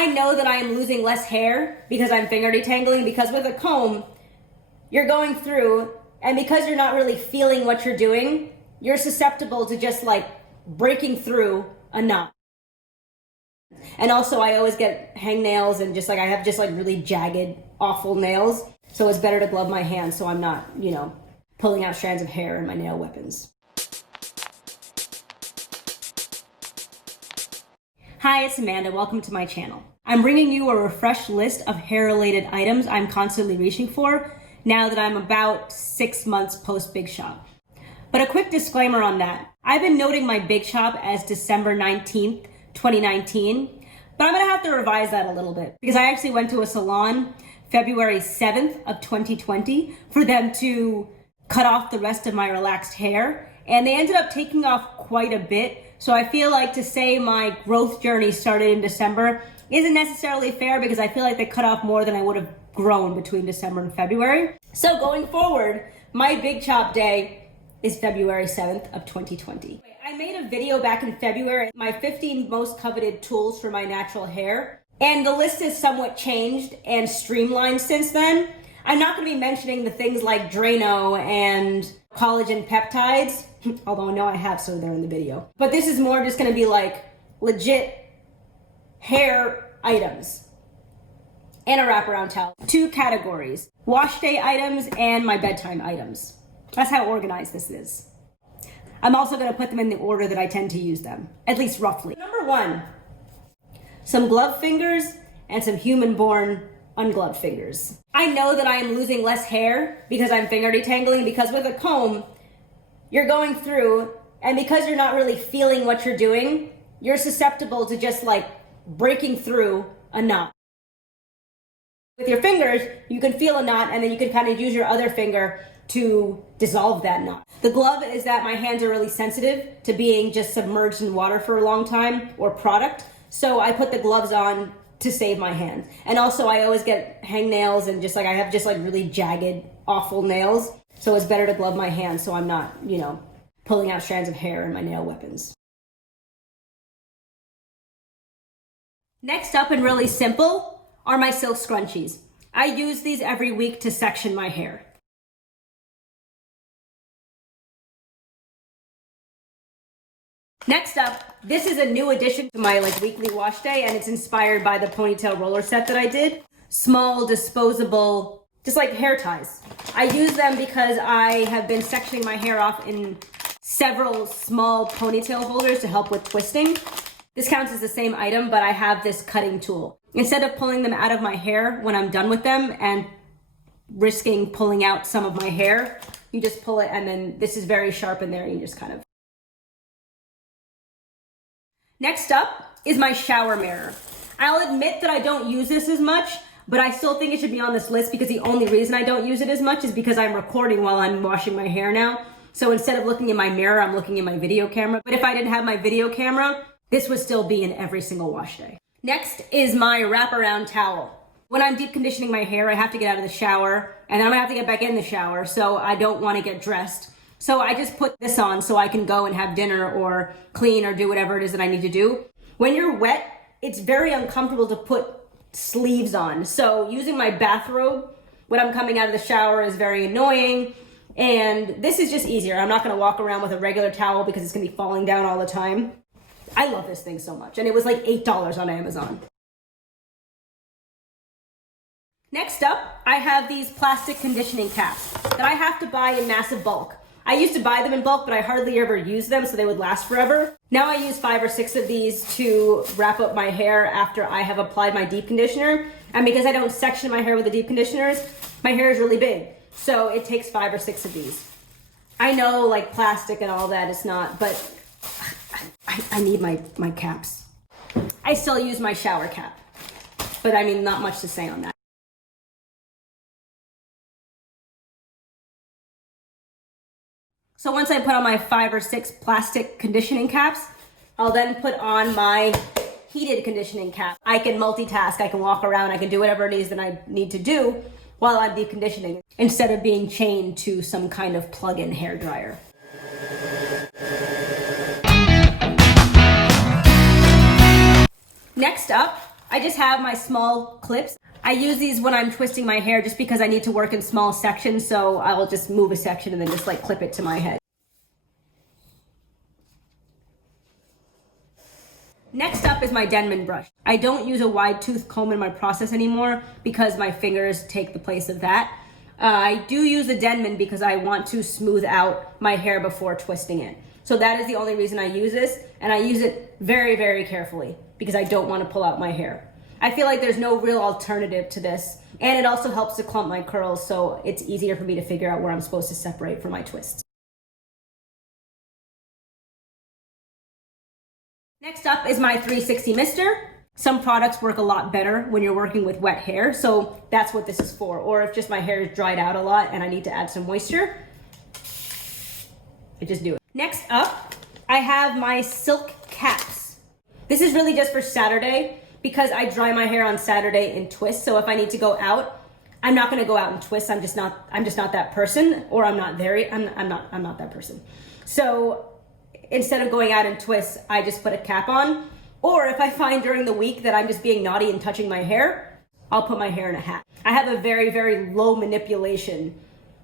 I know that I am losing less hair because I'm finger detangling, because with a comb, you're going through, and because you're not really feeling what you're doing, you're susceptible to just like breaking through a knot. And also I always get hangnails and just like I have just like really jagged, awful nails. So it's better to glove my hands so I'm not, pulling out strands of hair in my nail weapons. Hi, it's Amanda. Welcome to my channel. I'm bringing you a refreshed list of hair-related items I'm constantly reaching for now that I'm about 6 months post Big Shop. But a quick disclaimer on that. I've been noting my Big Shop as December 19th, 2019, but I'm gonna have to revise that a little bit because I actually went to a salon February 7th of 2020 for them to cut off the rest of my relaxed hair, and they ended up taking off quite a bit. So I feel like to say my growth journey started in December isn't necessarily fair because I feel like they cut off more than I would have grown between December and February. So going forward, my Big Chop day is February 7th of 2020. I made a video back in February, my 15 most coveted tools for my natural hair, and the list has somewhat changed and streamlined since then. I'm not going to be mentioning the things like Drano and collagen peptides, although I know I have, so they're in the video. But this is more just going to be like legit hair items and a wraparound towel. 2 categories: wash day items and my bedtime items. That's how organized this is. I'm also going to put them in the order that I tend to use them, at least roughly. Number 1, some glove fingers and some human-born ungloved fingers. I know that I am losing less hair because I'm finger detangling, because with a comb, you're going through, and because you're not really feeling what you're doing, you're susceptible to just like breaking through a knot. With your fingers, you can feel a knot and then you can kind of use your other finger to dissolve that knot. The glove is that my hands are really sensitive to being just submerged in water for a long time or product. So I put the gloves on to save my hands. And also I always get hangnails and just like I have just like really jagged, awful nails. So it's better to glove my hands so I'm not, pulling out strands of hair in my nail weapons. Next up, and really simple, are my silk scrunchies. I use these every week to section my hair. Next up, this is a new addition to my weekly wash day, and it's inspired by the ponytail roller set that I did. Small, disposable, just like hair ties. I use them because I have been sectioning my hair off in several small ponytail holders to help with twisting. This counts as the same item, but I have this cutting tool. Instead of pulling them out of my hair when I'm done with them and risking pulling out some of my hair, you just pull it, and then this is very sharp in there, and you just kind of. Next up is my shower mirror. I'll admit that I don't use this as much, but I still think it should be on this list because the only reason I don't use it as much is because I'm recording while I'm washing my hair now. So instead of looking in my mirror, I'm looking in my video camera. But if I didn't have my video camera, this would still be in every single wash day. Next is my wraparound towel. When I'm deep conditioning my hair, I have to get out of the shower, and then I'm gonna have to get back in the shower, so I don't wanna get dressed. So I just put this on so I can go and have dinner or clean or do whatever it is that I need to do. When you're wet, it's very uncomfortable to put sleeves on. So using my bathrobe when I'm coming out of the shower is very annoying. And this is just easier. I'm not gonna walk around with a regular towel because it's gonna be falling down all the time. I love this thing so much. And it was like $8 on Amazon. Next up, I have these plastic conditioning caps that I have to buy in massive bulk. I used to buy them in bulk, but I hardly ever use them, so they would last forever. Now I use 5 or 6 of these to wrap up my hair after I have applied my deep conditioner. And because I don't section my hair with the deep conditioners, my hair is really big. So it takes 5 or 6 of these. I know like plastic and all that, it's not, but I need my caps. I still use my shower cap, but I mean, not much to say on that. So once I put on my 5 or 6 plastic conditioning caps, I'll then put on my heated conditioning cap. I can multitask, I can walk around, I can do whatever it is that I need to do while I'm deep conditioning, instead of being chained to some kind of plug-in hair dryer. Next up I just have my small clips. I use these when I'm twisting my hair just because I need to work in small sections, so I will just move a section and then just like clip it to my head. Next up is my Denman brush. I don't use a wide tooth comb in my process anymore because my fingers take the place of that. I do use a Denman because I want to smooth out my hair before twisting it. So that is the only reason I use this, and I use it very, very carefully because I don't want to pull out my hair. I feel like there's no real alternative to this, and it also helps to clump my curls, so it's easier for me to figure out where I'm supposed to separate for my twists. Next up is my 360 mister. Some products work a lot better when you're working with wet hair, so that's what this is for. Or if just my hair is dried out a lot and I need to add some moisture, I just do it. Next up, I have my silk caps. This is really just for Saturday because I dry my hair on Saturday in twists. So if I need to go out, I'm not gonna go out in twists. I'm just not that person, or I'm not that person. So instead of going out in twists, I just put a cap on. Or if I find during the week that I'm just being naughty and touching my hair, I'll put my hair in a hat. I have a very, very low manipulation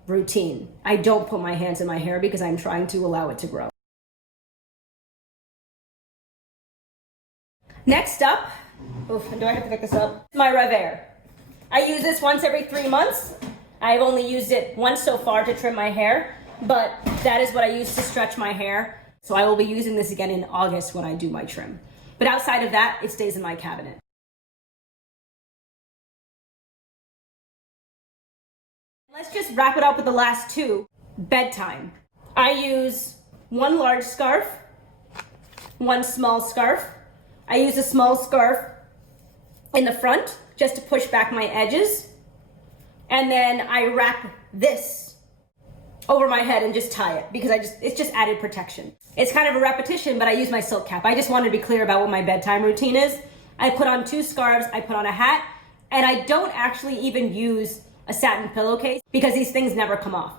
routine. I don't put my hands in my hair because I'm trying to allow it to grow. Next up, do I have to pick this up? My Rev-Air. I use this once every 3 months. I've only used it once so far to trim my hair, but that is what I use to stretch my hair. So I will be using this again in August when I do my trim. But outside of that, it stays in my cabinet. Let's just wrap it up with the last two. Bedtime. I use one large scarf, one small scarf. I use a small scarf in the front just to push back my edges. And then I wrap this over my head and just tie it because it's just added protection. It's kind of a repetition, but I use my silk cap. I just wanted to be clear about what my bedtime routine is. I put on 2 scarves, I put on a hat, and I don't actually even use a satin pillowcase because these things never come off.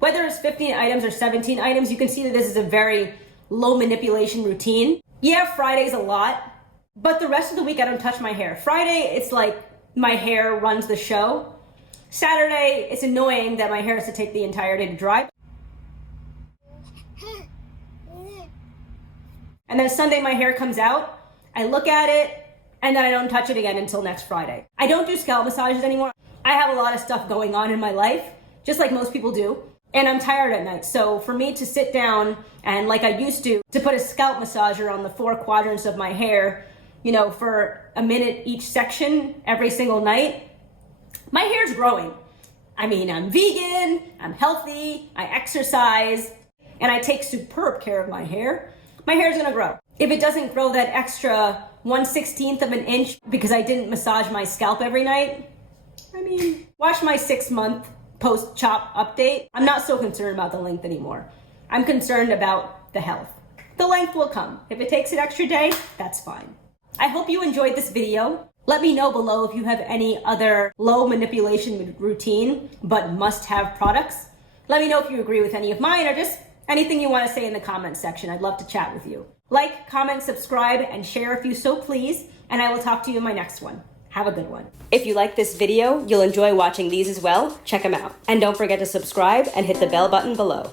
Whether it's 15 items or 17 items, you can see that this is a very low manipulation routine. Yeah, Friday's a lot, but the rest of the week I don't touch my hair. Friday, it's like my hair runs the show. Saturday, it's annoying that my hair has to take the entire day to dry. And then Sunday, my hair comes out, I look at it, and then I don't touch it again until next Friday. I don't do scalp massages anymore. I have a lot of stuff going on in my life, just like most people do. And I'm tired at night. So for me to sit down and like I used to put a scalp massager on the 4 quadrants of my hair, for a minute each section every single night, my hair's growing. I mean, I'm vegan, I'm healthy, I exercise, and I take superb care of my hair. My hair's gonna grow. If it doesn't grow that extra 1/16 of an inch because I didn't massage my scalp every night, watch my 6-month post-chop update. I'm not so concerned about the length anymore. I'm concerned about the health. The length will come. If it takes an extra day, that's fine. I hope you enjoyed this video. Let me know below if you have any other low manipulation routine but must-have products. Let me know if you agree with any of mine or just anything you want to say in the comments section. I'd love to chat with you. Like, comment, subscribe, and share if you so please, and I will talk to you in my next one. Have a good one. If you like this video, you'll enjoy watching these as well. Check them out. And don't forget to subscribe and hit the bell button below.